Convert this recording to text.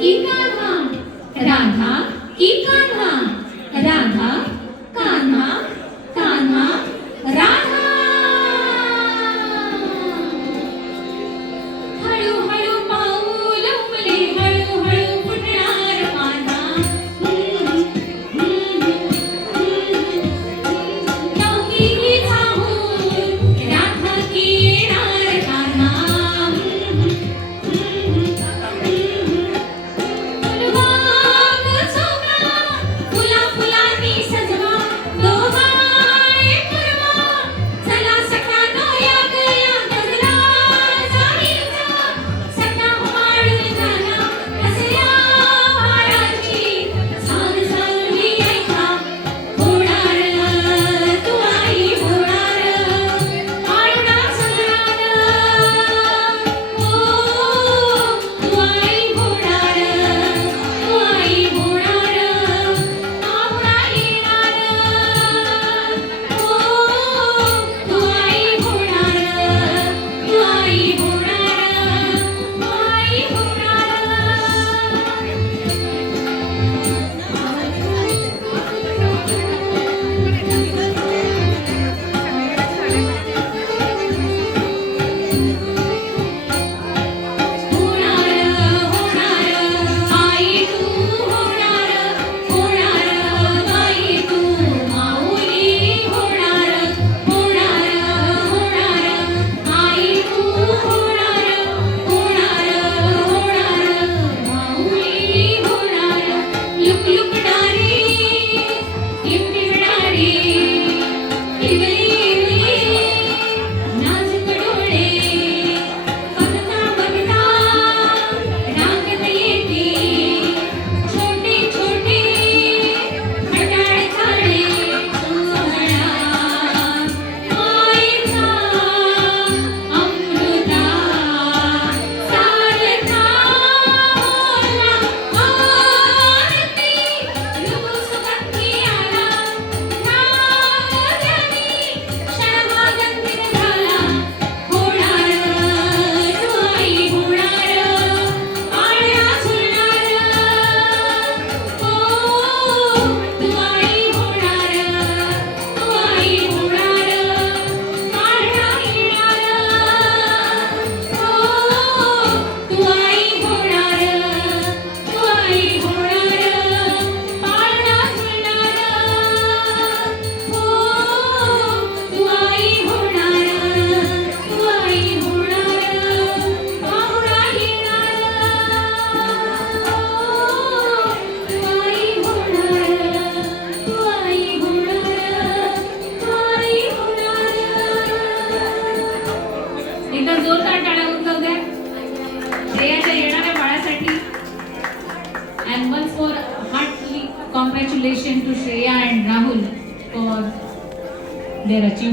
की कान्हा, राधा की कान्हा, राधा कान्हा, कान्हा राधा. हळूहळू पाऊल उमले, हळूहळू फुटणार कान्हा. दोघीही धावून राधा की येणार कान्हा. फुलबाग चौका, फुला फुलांनी सजवा, डोहाळे पुरवा. चला सख्यानो या गया गजरा जाईचा, सख्या हुमाळून झाला हसल्या बाळाची. साध सावली ऐका होणार, तू आई होणार, पाळणा सगळ्याला. ओ तू आई होणार, तू आई होणार, पाहुणा येणार. ओ तू आई होणार, तू आई होणार, आई होणार. होणार, होणार, आई तू होणार, होणार बाई तू माऊली होणार. होणार, होणार, आई तू होणार, होणार, होणार माऊली होणार. लुकलुकणारी, टिपटिपणारी, इवली इवली नाजूक डोळे, बघता बघता रांगत येते. छोटे छोटे खटाळ झाडे सोहळा, मायेचा अमृता सारखा बोलला. आरती ऋतू सुगंधी आला, रागाने क्षणभर गंभीर झाला. होणार, तू आई होणार, पाळणा झुलणार. ओ तू आई होणार, तू आई होणार, पाळणा येणार. ओ तू आई होणार, तू आई होणार, पाळणा झुलणार. ओ तू आई होणार, तू आई होणार, पाहुणा येणार. तू आई होणार, तू आई होणार, आई होणार. एकदा जोरदार टाळ्या उचलू द्या श्रेयाच्या येणाऱ्या बाळासाठी. And once more heartily congratulations to Shreya and Rahul for their achievement.